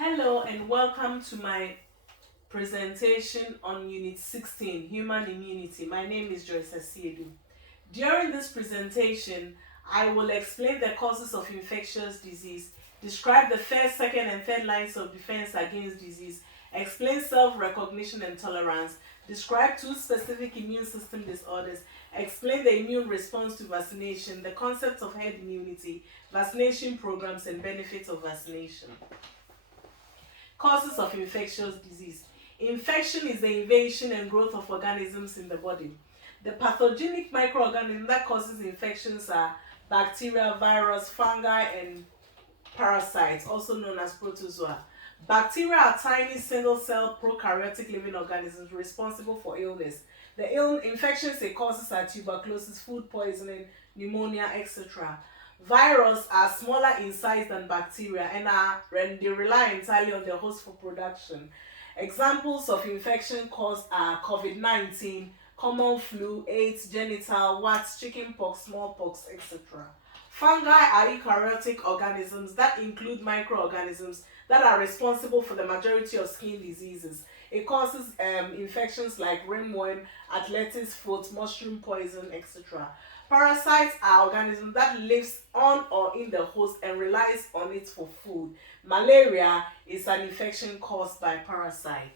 Hello and welcome to my presentation on Unit 16, Human Immunity. My name is Joyce Asiedu. During this presentation, I will explain the causes of infectious disease, describe the first, second, and third lines of defense against disease, explain self-recognition and tolerance, describe two specific immune system disorders, explain the immune response to vaccination, the concept of herd immunity, vaccination programs, and benefits of vaccination. Causes of infectious disease. Infection is the invasion and growth of organisms in the body. The pathogenic microorganisms that causes infections are bacteria, virus, fungi, and parasites, also known as protozoa. Bacteria are tiny single-cell prokaryotic living organisms responsible for illness. The infections it causes are tuberculosis, food poisoning, pneumonia, etc. Viruses are smaller in size than bacteria and they rely entirely on the host for production. Examples of infection caused are COVID-19, common flu, AIDS, genital warts, chickenpox, smallpox, etc. Fungi are eukaryotic organisms that include microorganisms that are responsible for the majority of skin diseases. It causes infections like ringworm, athlete's foot, mushroom poison, etc. Parasites are organisms that lives on or in the host and relies on it for food. Malaria is an infection caused by parasite.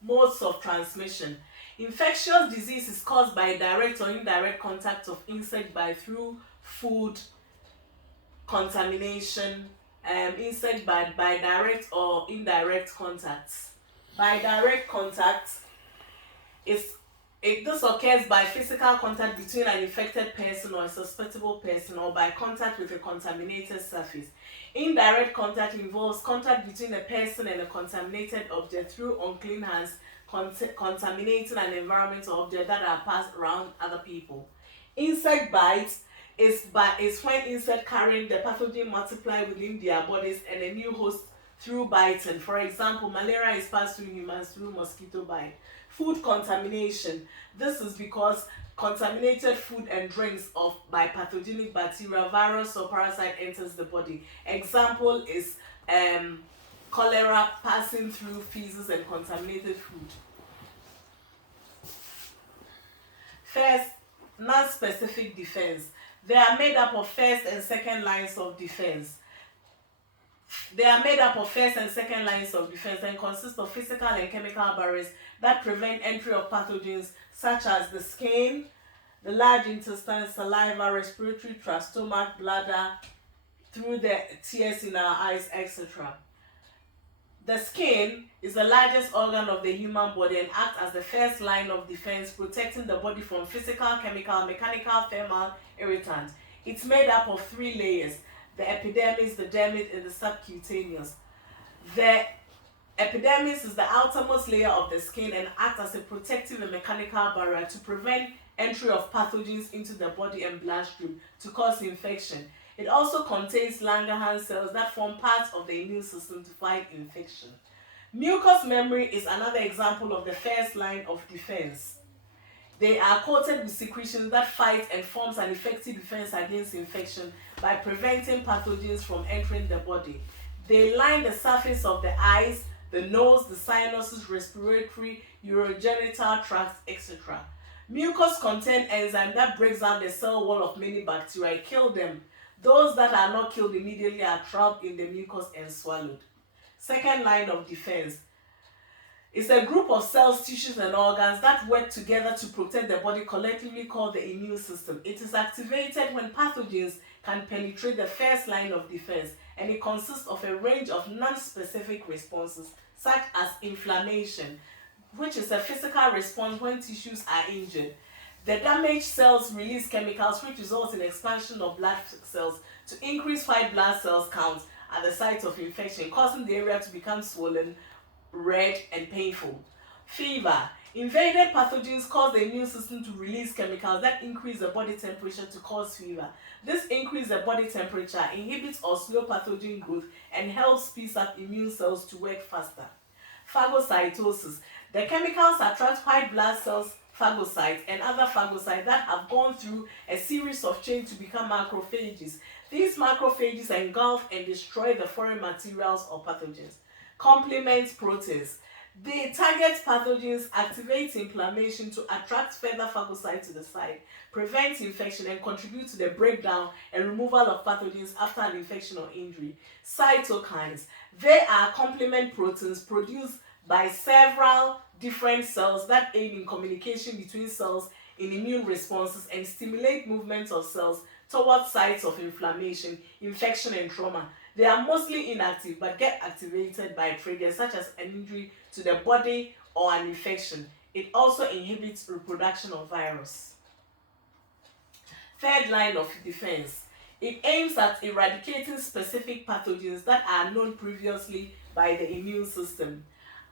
Modes of transmission. Infectious disease is caused by direct or indirect contact of insect bite through food contamination, insect bite by direct or indirect contacts. By direct contact, is this occurs by physical contact between an infected person or a susceptible person or by contact with a contaminated surface. Indirect contact involves contact between a person and a contaminated object through unclean hands, contaminating an environment or object that are passed around other people. Insect bites is when insects carrying the pathogen multiply within their bodies and a new host through biting. For example, malaria is passed through humans through mosquito bite. Food contamination. This is because contaminated food and drinks by pathogenic bacteria, virus, or parasite enters the body. Example is cholera passing through feces and contaminated food. First, non-specific defense. They are made up of first and second lines of defense. And consist of physical and chemical barriers that prevent entry of pathogens such as the skin, the large intestine, saliva, respiratory tract, stomach, bladder, through the tears in our eyes, etc. The skin is the largest organ of the human body and acts as the first line of defense, protecting the body from physical, chemical, mechanical, thermal irritants. It's made up of three layers: the epidermis, the dermis, and the subcutaneous. The epidermis is the outermost layer of the skin and acts as a protective and mechanical barrier to prevent entry of pathogens into the body and bloodstream to cause infection. It also contains Langerhans cells that form parts of the immune system to fight infection. Mucous membrane is another example of the first line of defense. They are coated with secretions that fight and forms an effective defense against infection by preventing pathogens from entering the body. They line the surface of the eyes, the nose, the sinuses, respiratory, urogenital tracts, etc. Mucus contain enzyme that breaks down the cell wall of many bacteria. Kill them. Those that are not killed immediately are trapped in the mucus and swallowed. Second line of defense is a group of cells, tissues, and organs that work together to protect the body, collectively called the immune system. It is activated when pathogens can penetrate the first line of defense, and it consists of a range of non-specific responses, such as inflammation, which is a physical response when tissues are injured. The damaged cells release chemicals which result in expansion of blood cells to increase white blood cells count at the site of infection, causing the area to become swollen, red, and painful. Fever. Invaded pathogens cause the immune system to release chemicals that increase the body temperature to cause fever. This increase the body temperature inhibits or slow pathogen growth and helps speed up immune cells to work faster. Phagocytosis. The chemicals attract white blood cells phagocytes and other phagocytes that have gone through a series of chains to become macrophages. These macrophages engulf and destroy the foreign materials or pathogens. Complement proteins. They target pathogens, activate inflammation to attract further phagocytes to the site, prevent infection, and contribute to the breakdown and removal of pathogens after an infection or injury. Cytokines. They are complement proteins produced by several different cells that aid in communication between cells in immune responses and stimulate movement of cells towards sites of inflammation, infection, and trauma. They are mostly inactive but get activated by triggers such as an injury to the body or an infection. It also inhibits reproduction of virus. Third line of defense. It aims at eradicating specific pathogens that are known previously by the immune system.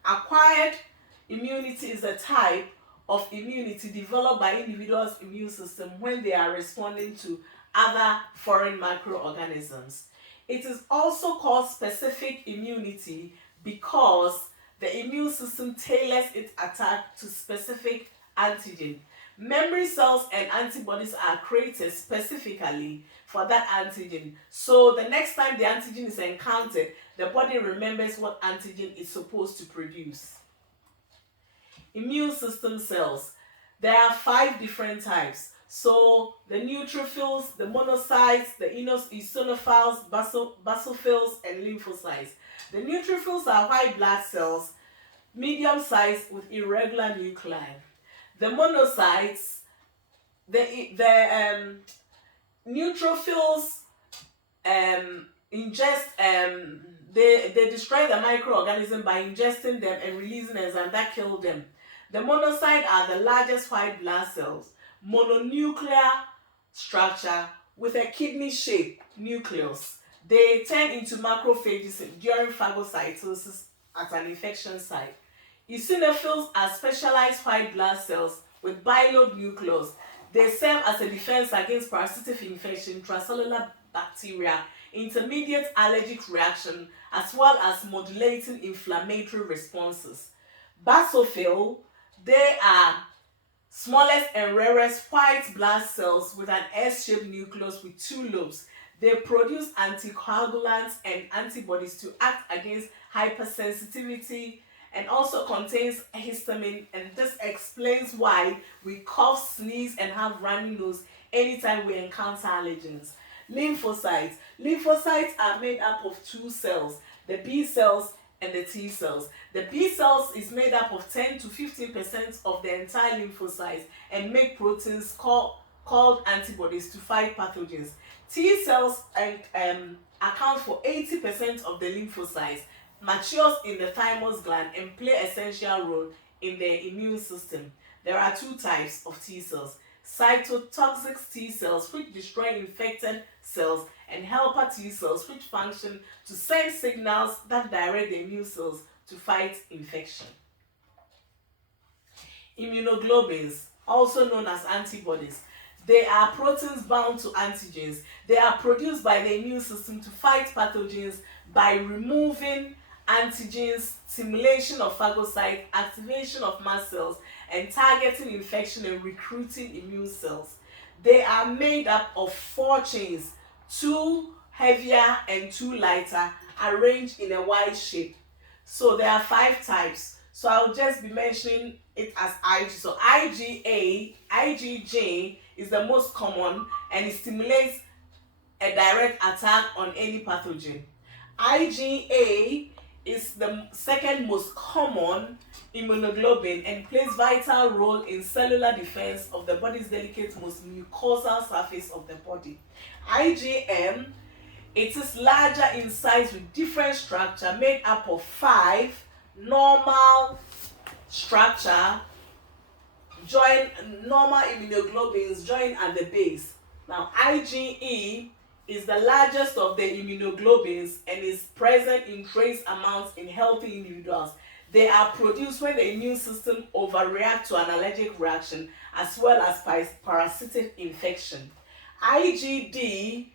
Acquired immunity is a type of immunity developed by individuals' immune system when they are responding to other foreign microorganisms. It is also called specific immunity because the immune system tailors its attack to specific antigen. Memory cells and antibodies are created specifically for that antigen. So the next time the antigen is encountered, the body remembers what antigen it's supposed to produce. Immune system cells. There are 5 different types. So the neutrophils, the monocytes, the eosinophils, basophils, and lymphocytes. The neutrophils are white blood cells, medium-sized with irregular nuclei. The monocytes, the neutrophils ingest, they destroy the microorganism by ingesting them and releasing enzymes that kill them. The monocytes are the largest white blood cells, mononuclear structure with a kidney-shaped nucleus. They turn into macrophages during phagocytosis at an infection site. Eosinophils are specialized white blood cells with bilobed nucleus. They serve as a defense against parasitic infection, intracellular bacteria, intermediate allergic reaction, as well as modulating inflammatory responses. Basophil, they are smallest and rarest white blood cells with an S-shaped nucleus with 2 lobes. They produce anticoagulants and antibodies to act against hypersensitivity and also contains histamine, and this explains why we cough, sneeze, and have runny nose anytime we encounter allergens. Lymphocytes. Lymphocytes are made up of 2 cells, the B cells and the T cells. The B cells is made up of 10 to 15% of the entire lymphocytes and make proteins called antibodies to fight pathogens. T cells account for 80% of the lymphocytes, matures in the thymus gland, and play an essential role in the immune system. There are 2 types of T cells: cytotoxic T cells, which destroy infected cells, and helper T cells, which function to send signals that direct the immune cells to fight infection. Immunoglobulins, also known as antibodies. They are proteins bound to antigens. They are produced by the immune system to fight pathogens by removing antigens, stimulation of phagocytes, activation of mast cells, and targeting infection and recruiting immune cells. They are made up of 4 chains, 2 heavier and 2 lighter, arranged in a Y shape. So there are 5 types. So I'll just be mentioning it as Ig. So IgJ is the most common, and it stimulates a direct attack on any pathogen. IgA is the second most common immunoglobulin and plays vital role in cellular defense of the body's delicate, most mucosal surface of the body. IgM, it is larger in size with different structure, made up of 5 normal structure, normal immunoglobulins join at the base. Now IgE is the largest of the immunoglobulins and is present in trace amounts in healthy individuals. They are produced when the immune system overreacts to an allergic reaction as well as parasitic infection. IgD,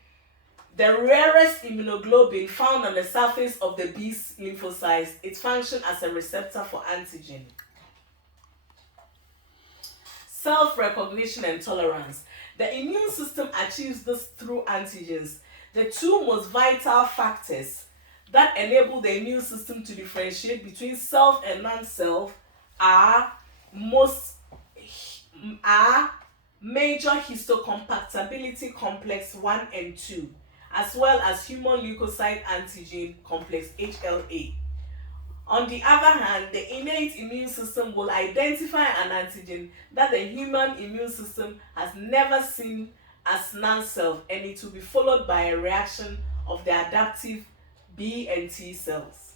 the rarest immunoglobulin found on the surface of the B lymphocytes, it functions as a receptor for antigen. self-recognition and tolerance. The immune system achieves this through antigens. The two most vital factors that enable the immune system to differentiate between self and non-self are major histocompatibility complex 1 and 2, as well as human leukocyte antigen complex HLA. On the other hand, the innate immune system will identify an antigen that the human immune system has never seen as non-self, and it will be followed by a reaction of the adaptive B and T cells.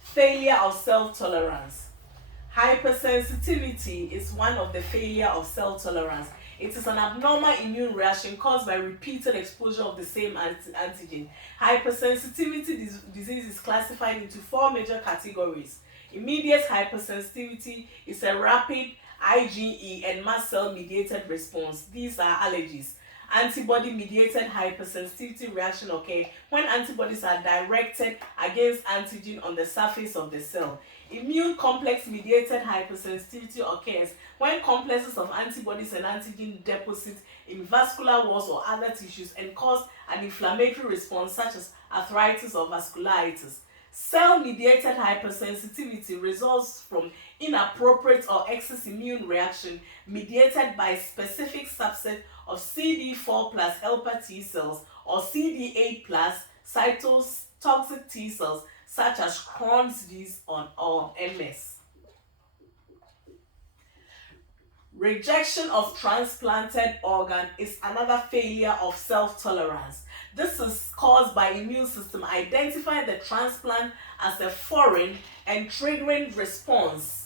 Failure of self-tolerance. Hypersensitivity is one of the failure of self-tolerance. It is an abnormal immune reaction caused by repeated exposure of the same antigen. Hypersensitivity disease is classified into 4 major categories. Immediate hypersensitivity is a rapid IgE and mast cell mediated response. These are allergies. Antibody-mediated hypersensitivity reaction occurs when antibodies are directed against antigen on the surface of the cell. Immune complex-mediated hypersensitivity occurs when complexes of antibodies and antigen deposit in vascular walls or other tissues and cause an inflammatory response such as arthritis or vasculitis. Cell-mediated hypersensitivity results from inappropriate or excess immune reaction mediated by specific subset of CD4 plus helper T cells or CD8 plus cytotoxic T cells such as Crohn's disease or MS. Rejection of transplanted organ is another failure of self-tolerance. This is caused by immune system identifying the transplant as a foreign and triggering response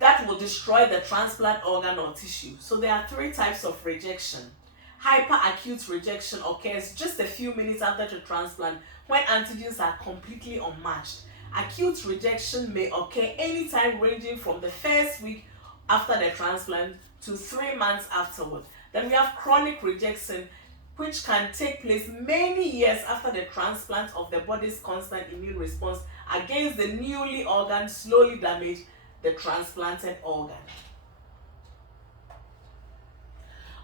that will destroy the transplant organ or tissue. So there are 3 types of rejection. Hyperacute rejection occurs just a few minutes after the transplant when antigens are completely unmatched. Acute rejection may occur anytime ranging from the first week after the transplant to 3 months afterward. Then we have chronic rejection, which can take place many years after the transplant of the body's constant immune response against the newly organ slowly damage the transplanted organ.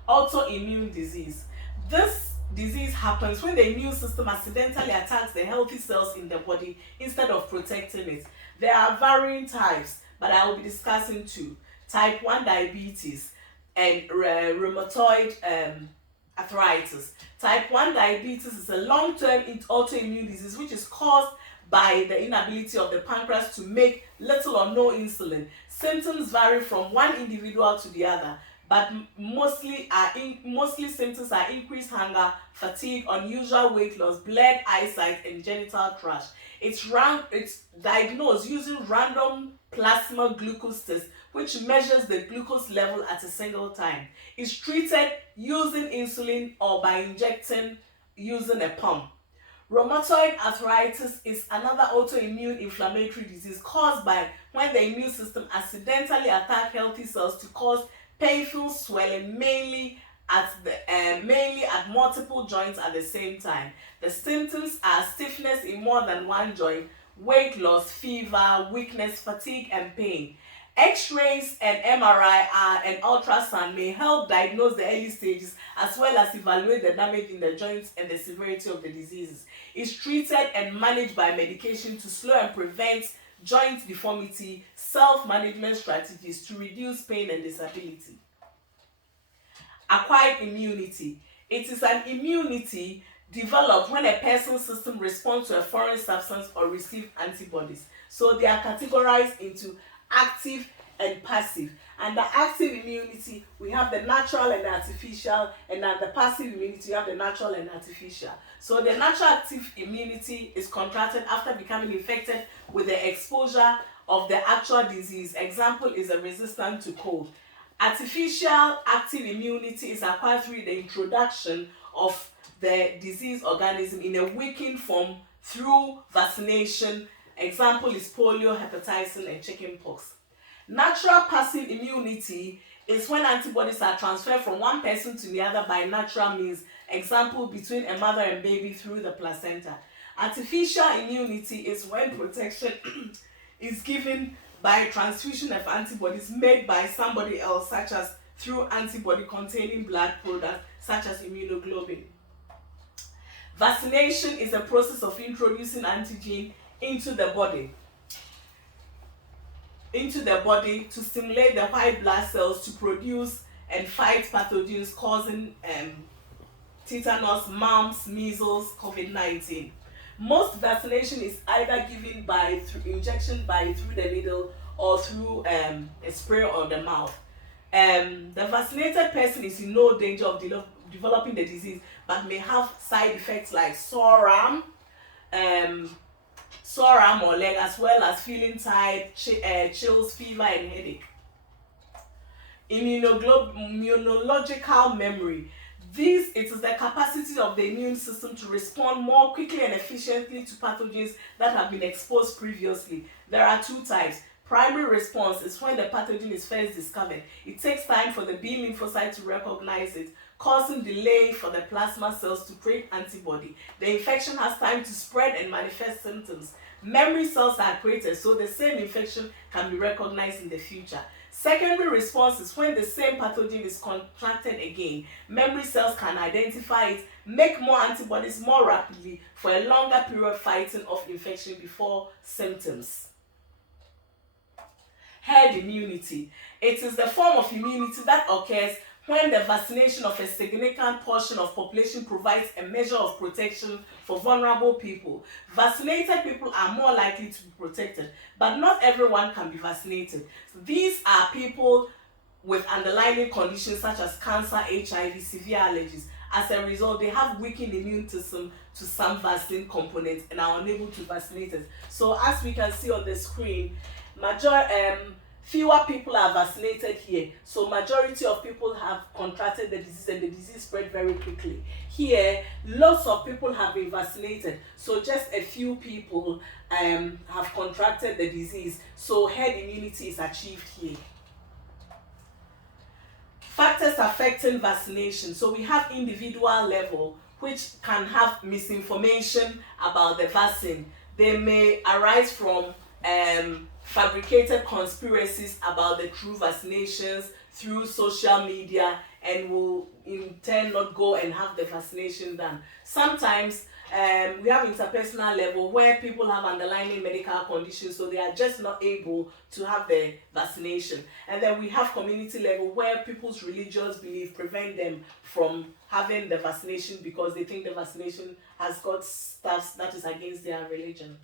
Autoimmune disease. This disease happens when the immune system accidentally attacks the healthy cells in the body instead of protecting it. There are varying types, but I will be discussing 2. Type 1 diabetes and rheumatoid arthritis. Type 1 diabetes is a long-term autoimmune disease which is caused by the inability of the pancreas to make little or no insulin. Symptoms vary from one individual to the other, but mostly symptoms are increased hunger, fatigue, unusual weight loss, blurred eyesight, and genital thrush. It's diagnosed using random plasma glucose test, which measures the glucose level at a single time. It's treated using insulin or by injecting using a pump. Rheumatoid arthritis is another autoimmune inflammatory disease caused by when the immune system accidentally attacks healthy cells to cause painful swelling, mainly at multiple joints at the same time. The symptoms are stiffness in more than one joint, weight loss, fever, weakness, fatigue, and pain. X-rays and MRI and ultrasound may help diagnose the early stages as well as evaluate the damage in the joints and the severity of the diseases. It's treated and managed by medication to slow and prevent joint deformity, self-management strategies to reduce pain and disability. Acquired immunity. It is an immunity developed when a person's system responds to a foreign substance or receives antibodies. So they are categorized into active and passive. And the active immunity, we have the natural and the artificial, and then the passive immunity, we have the natural and artificial. So the natural active immunity is contracted after becoming infected with the exposure of the actual disease. Example is a resistance to cold. Artificial active immunity is acquired through the introduction of the disease organism in a weakened form through vaccination. Example is polio, hepatitis, and chickenpox. Natural passive immunity is when antibodies are transferred from one person to the other by natural means. Example, between a mother and baby through the placenta. Artificial immunity is when protection is given by a transfusion of antibodies made by somebody else, such as through antibody-containing blood products, such as immunoglobulin. Vaccination is a process of introducing antigen into the body to stimulate the white blood cells to produce and fight pathogens causing tetanus, mumps, measles, COVID-19. Most vaccination is either given through injection through the needle or through a spray on the mouth. The vaccinated person is in no danger of developing the disease, but may have side effects like sore arm or leg, as well as feeling tired, chills, fever, and headache. Immunological memory. It is the capacity of the immune system to respond more quickly and efficiently to pathogens that have been exposed previously. There are two types. Primary response is when the pathogen is first discovered. It takes time for the B lymphocyte to recognize it, causing delay for the plasma cells to create antibody. The infection has time to spread and manifest symptoms. Memory cells are created so the same infection can be recognized in the future. Secondary response is when the same pathogen is contracted again. Memory cells can identify it, make more antibodies more rapidly for a longer period fighting off infection before symptoms. Herd immunity. It is the form of immunity that occurs when the vaccination of a significant portion of population provides a measure of protection for vulnerable people. Vaccinated people are more likely to be protected, but not everyone can be vaccinated. These are people with underlying conditions such as cancer, HIV, severe allergies. As a result, they have weakened immune system to some vaccine components and are unable to vaccinate it. So as we can see on the screen, fewer people are vaccinated here, so majority of people have contracted the disease and the disease spread very quickly. Here, lots of people have been vaccinated, so just a few people have contracted the disease, so herd immunity is achieved here. Factors affecting vaccination. So we have individual level, which can have misinformation about the vaccine. They may arise from fabricated conspiracies about the true vaccinations through social media and will in turn not go and have the vaccination done. Sometimes we have interpersonal level where people have underlying medical conditions, so they are just not able to have the vaccination. And then we have community level where people's religious belief prevent them from having the vaccination because they think the vaccination has got stuff that is against their religion.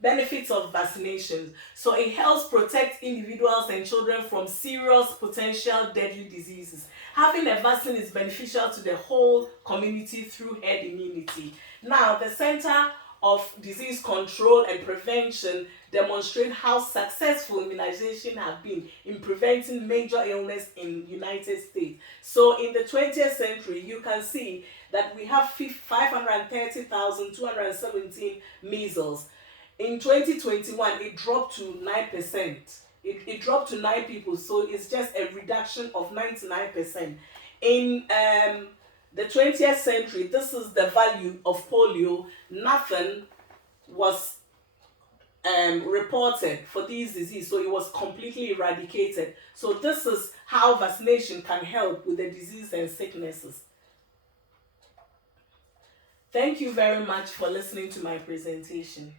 Benefits of vaccinations. So it helps protect individuals and children from serious potential deadly diseases. Having a vaccine is beneficial to the whole community through herd immunity. Now, the Center of Disease Control and Prevention demonstrate how successful immunization have been in preventing major illness in the United States. So in the 20th century, you can see that we have 530,217 measles. In 2021, it dropped to 9%. It dropped to 9 people, so it's just a reduction of 99%. In the 20th century, this is the value of polio. Nothing was reported for these diseases, so it was completely eradicated. So this is how vaccination can help with the disease and sicknesses. Thank you very much for listening to my presentation.